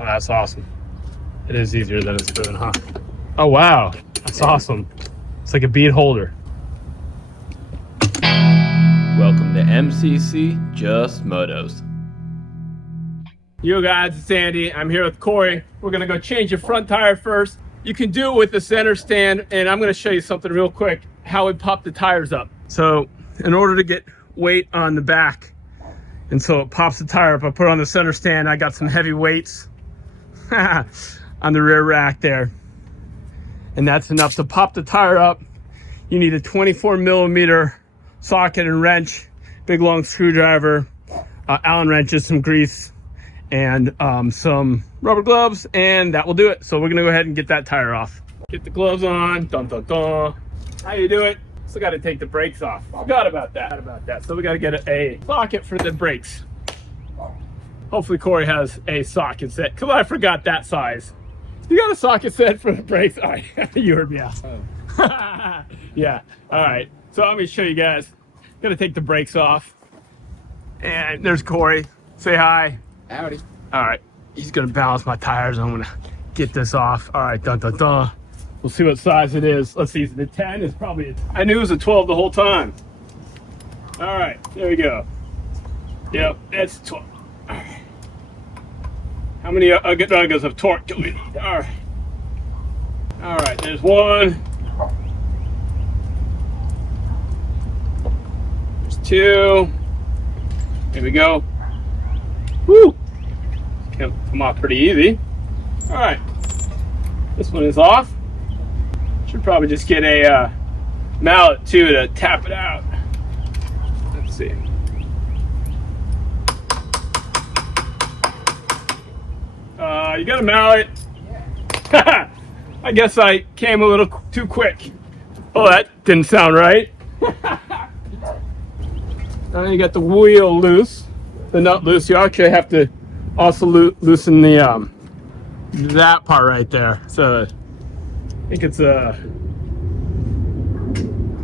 Oh, that's awesome. It is easier than it's doing, huh? Oh, wow. That's awesome. It's like a bead holder. Welcome to MCC Just Motos. Yo guys, it's Andy. I'm here with Corey. We're gonna go change your front tire first. You can do it with the center stand, and I'm gonna show you something real quick, how we pop the tires up. So in order to get weight on the back, and so it pops the tire up, I put it on the center stand. I got some heavy weights on the rear rack there. And that's enough to pop the tire up. You need a 24 millimeter socket and wrench, big long screwdriver, Allen wrenches, some grease, and some rubber gloves, and that will do it. So we're gonna go ahead and get that tire off. Get the gloves on, dun dun dun. How you do it? Still gotta take the brakes off. Forgot about that. So we gotta get a socket for the brakes. Hopefully Corey has a socket set, because I forgot that size. You got a socket set for the brakes? All right, you heard me ask. Oh. Yeah, all right. So let me show you guys. Gotta take the brakes off. And there's Corey. Say hi. Howdy. All right, he's gonna balance my tires. I'm gonna get this off. All right, dun dun dun. We'll see what size it is. Let's see, the 10 is probably, I knew it was a 12 the whole time. All right, there we go. Yep, that's 12. All right. How many uggos of torque do we need? All right. All right, there's one. There's two. Here we go. Woo! Come off pretty easy. All right. This one is off. Should probably just get a mallet too to tap it out. Let's see. You got a mallet? Yeah. I guess I came a little too quick. Oh, that didn't sound right. Now you got the wheel loose, the nut loose. You actually have to also loosen the that part right there. So I think it's a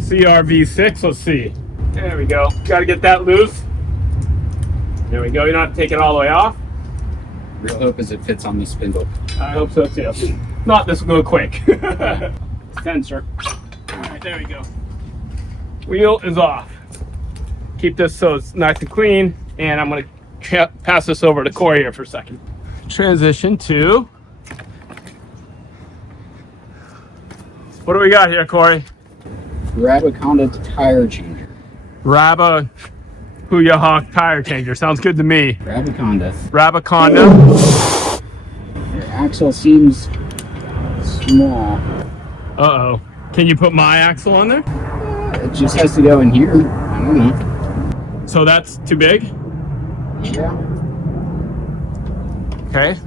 CRV6. Let's see. There we go. Got to get that loose. There we go. You don't have to take it all the way off. Real hope is it fits on the spindle. I hope so too. Not this will go quick. Sensor. All right, there we go. Wheel is off. Keep this so it's nice and clean, and I'm gonna pass this over to Corey here for a second. Transition to, what do we got here, Corey? Rabaconda tire changer. Rabaconda tire changer. Sounds good to me. Rabaconda. Rabaconda. Your axle seems small. Uh-oh. Can you put my axle on there? It just has to go in here. I don't know. So that's too big? Yeah. Okay.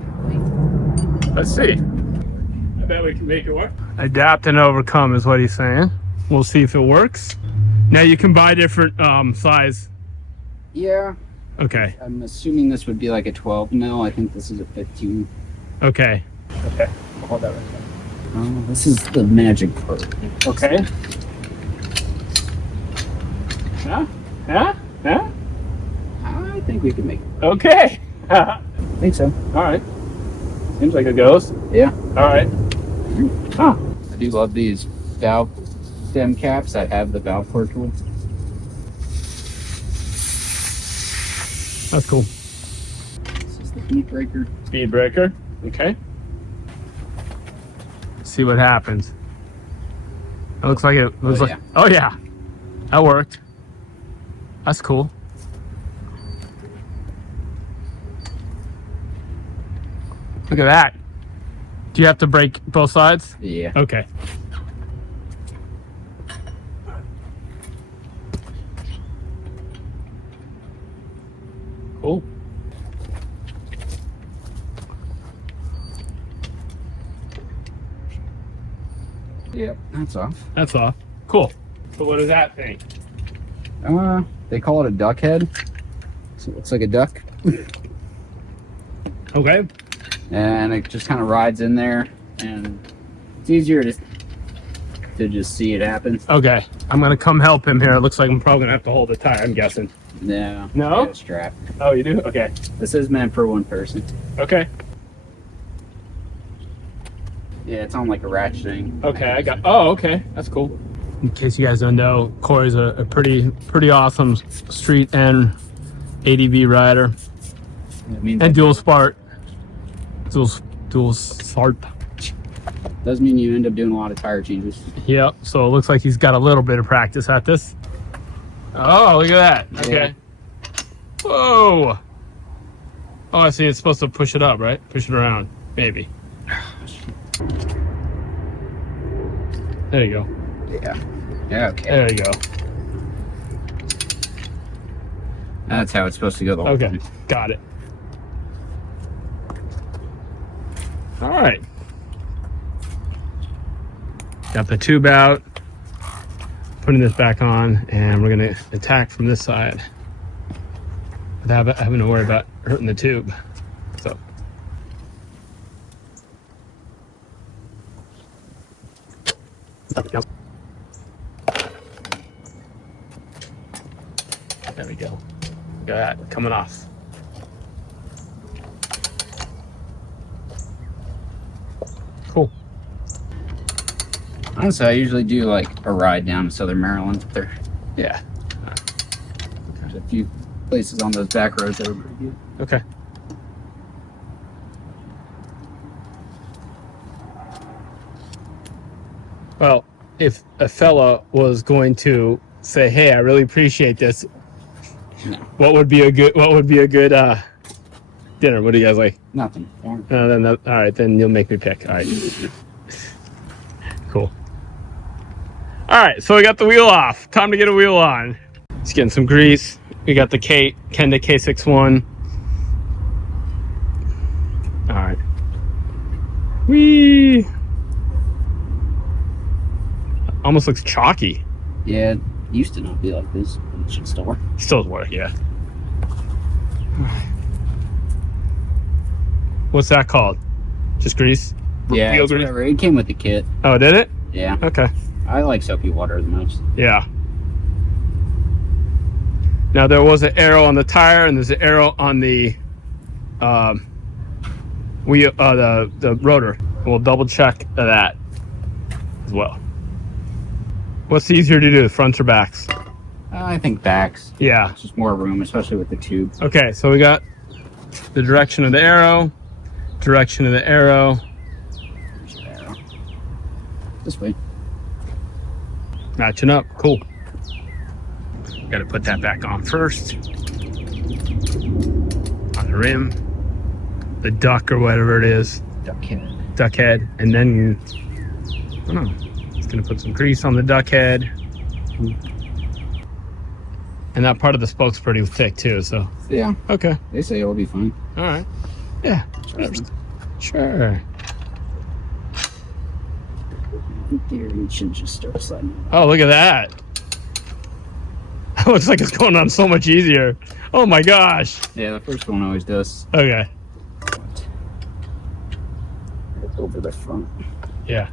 Let's see. I bet we can make it work. Adapt and overcome is what he's saying. We'll see if it works. Now you can buy different size. Yeah. Okay. I'm assuming this would be like a 12 mil. I think this is a 15. Okay. Okay. Hold that right there. Oh, this is the magic part. Okay. Huh? Huh? Huh? I think we can make it. Okay. I think so. All right. Seems like it goes. Yeah. All right. Huh. I do love these valve stem caps that have the valve core tool. That's cool. This is the speed breaker. Speed breaker. Okay. See what happens. It looks like it was yeah. Oh yeah. That worked. That's cool. Look at that. Do you have to brake both sides? Yeah. Okay. Cool. Yep, that's off. That's off. Cool. So what is that thing? They call it a duck head. So it looks like a duck. Okay. And it just kind of rides in there, and it's easier to just see it happen. Okay. I'm gonna come help him here. It looks like I'm probably gonna have to hold the tire, I'm guessing. No. No? Strap. Oh, you do? Okay. This is meant for one person. Okay. Yeah, it's on like a ratcheting. Okay, I got. Oh, okay, that's cool. In case you guys don't know, Corey's a pretty awesome street and ADV rider, That means and dual smart. Dual smart. does mean you end up doing a lot of tire changes. Yep. So it looks like he's got a little bit of practice at this. Oh, look at that. Okay. Whoa. Oh, I see. It's supposed to push it up, right? Push it around, maybe. There you go. Yeah. Yeah. Okay. There you go. That's how it's supposed to go the whole Okay. time. Got it. All right. Got the tube out. Putting this back on, and we're gonna attack from this side without having to worry about hurting the tube. So. There we go. Look at that coming off. Cool. Honestly, I usually do like a ride down to Southern Maryland. Yeah. There's a few places on those back roads that are pretty good. Okay. Well, if a fella was going to say, "Hey, I really appreciate this," No. what would be a good dinner? What do you guys like? Nothing. Then all right, then you'll make me pick. All right. Cool. All right, so we got the wheel off. Time to get a wheel on. Just getting some grease. We got the Kenda K761. All right. Whee! Almost looks chalky. Yeah, it used to not be like this. It should still work. Still work, yeah. What's that called? Just grease? Yeah, Wheel it's grease? whatever. It came with the kit. Oh, did it? Yeah. Okay. I like soapy water the most. Yeah. Now there was an arrow on the tire, and there's an arrow on the wheel, the rotor. We'll double check that as well. What's easier to do, fronts or backs? I think backs. Yeah. It's just more room, especially with the tube. Okay, so we got the direction of the arrow, direction of the arrow. There's the arrow. This way. Matching up, cool. Got to put that back on first. On the rim, the duck or whatever it is, duck head, and then I don't know. It's gonna put some grease on the duck head, and that part of the spoke's pretty thick too. So Yeah. okay, They say it'll be fine. all right, yeah, sure. Dear, you should just start sliding. Oh, look at that. That looks like it's going on so much easier. Oh my gosh. Yeah, the first one always does. Okay. Over the front. Yeah.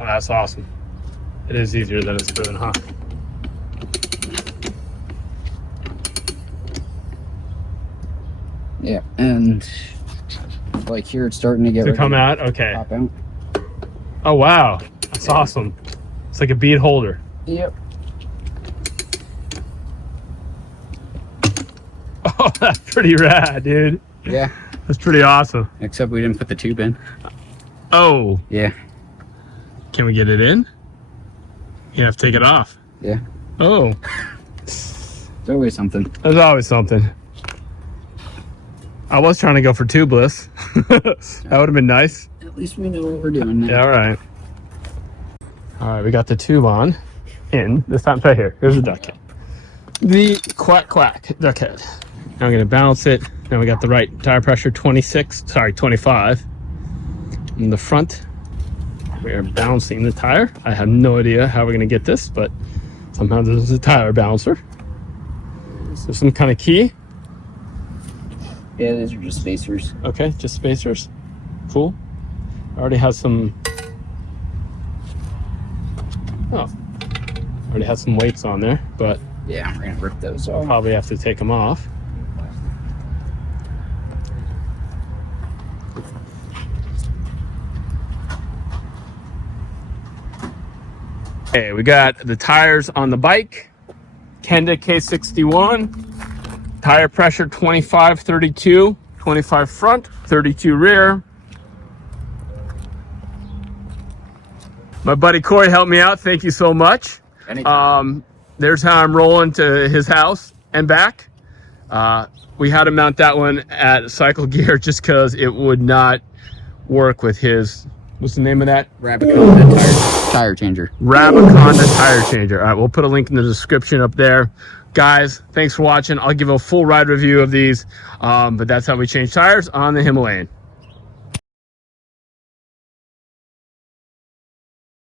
Oh, that's awesome. It is easier than it's doing, huh? Yeah, and like here it's starting to get To ready come out? Okay. pop out. Oh, wow. That's awesome. It's like a bead holder. Yep. Oh, that's pretty rad, dude. Yeah. That's pretty awesome. Except we didn't put the tube in. Oh, Yeah. can we get it in? You have to take it off. Yeah. Oh, It's always something. there's always something. I was trying to go for tubeless. That would have been nice. At least we know what we're doing now. Yeah, all right. All right, we got the tube on. In. This time, right here. Here's the duck head. The quack quack duck head. Now I'm going to balance it. Now we got the right tire pressure, 25. In the front, we are balancing the tire. I have no idea how we're going to get this, but somehow there's a tire balancer. There's some kind of key. Yeah, these are just spacers. Okay, just spacers. Cool. Already has some. Oh, already has some weights on there, but Yeah, we're gonna rip those off. probably have to take them off. Okay, we got the tires on the bike. Kenda K761. Tire pressure 25, 32. 25 front, 32 rear. My buddy Corey helped me out. Thank you so much. Anytime. There's how I'm rolling to his house and back. We had to mount that one at Cycle Gear just because it would not work with his, what's the name of that? Rabaconda tire changer. Rabaconda tire changer. All right, we'll put a link in the description up there. Guys, thanks for watching. I'll give a full ride review of these, but that's how we change tires on the Himalayan.